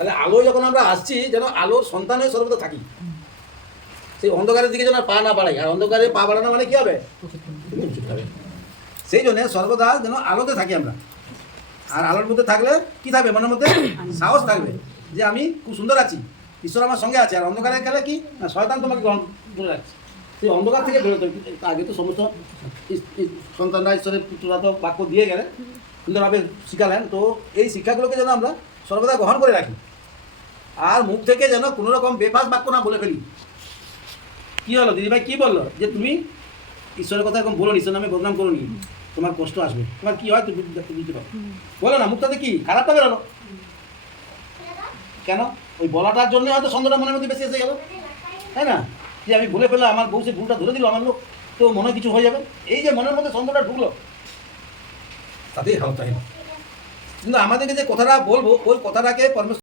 তাহলে আলো যখন আমরা আসছি, যেন আলোর সন্তান হয়ে সর্বদা থাকি। সেই অন্ধকারের দিকে যেন পা না বাড়াই। আর অন্ধকারে পা বাড়ানো মানে কি হবে। সেই জন্য সর্বদা যেন আলোতে থাকি আমরা। আর আলোর মধ্যে থাকলে কি থাকবে? মনের মধ্যে সাহস থাকবে যে আমি খুব সুন্দর আছি। ঈশ্বর আমার সঙ্গে আছে। আর অন্ধকারে গেলে কি? না, শয়তান তোমাকে গ্রহণ করে রাখছে। সেই অন্ধকার থেকে বেরোতে। আগে তো সমস্ত সন্তানরা ঈশ্বরের পুত্ররা তো বাক্য দিয়ে গেলেন সুন্দরভাবে শিখালেন তো এই শিক্ষাগুলোকে যেন আমরা সর্বদা গ্রহণ করে রাখি। আর মুখ থেকে যেন কোনো রকম বেফাস বাক্য না বলে ফেলি। কি হলো দিদিভাই কি বলল? যে তুমি ঈশ্বরের কথা এরকম বলো ঈশ্বর নামে বদনাম করো নি তোমার কষ্ট আসবে। তোমার কি হয় তুমি বুঝতে পারো। বলো না মুখটাতে কি? খারাপ খারাপটা বেরোলো? কেন? ওই বলাটার জন্য হয়তো সন্দেহটা মনের মধ্যে বেশি এসে গেল। তাই না? যে আমি ভুলে ফেললাম আমার বউ সে ভুলটা ধরে দিল আমার লোক তো মনে কিছু হয়ে যাবে। এই যে মনের মধ্যে সন্দেহটা ঢুকলো। তাতেই হালতা কিন্তু আমাদেরকে যে কথাটা বলব ওই কথাটাকে পরমেশ্বর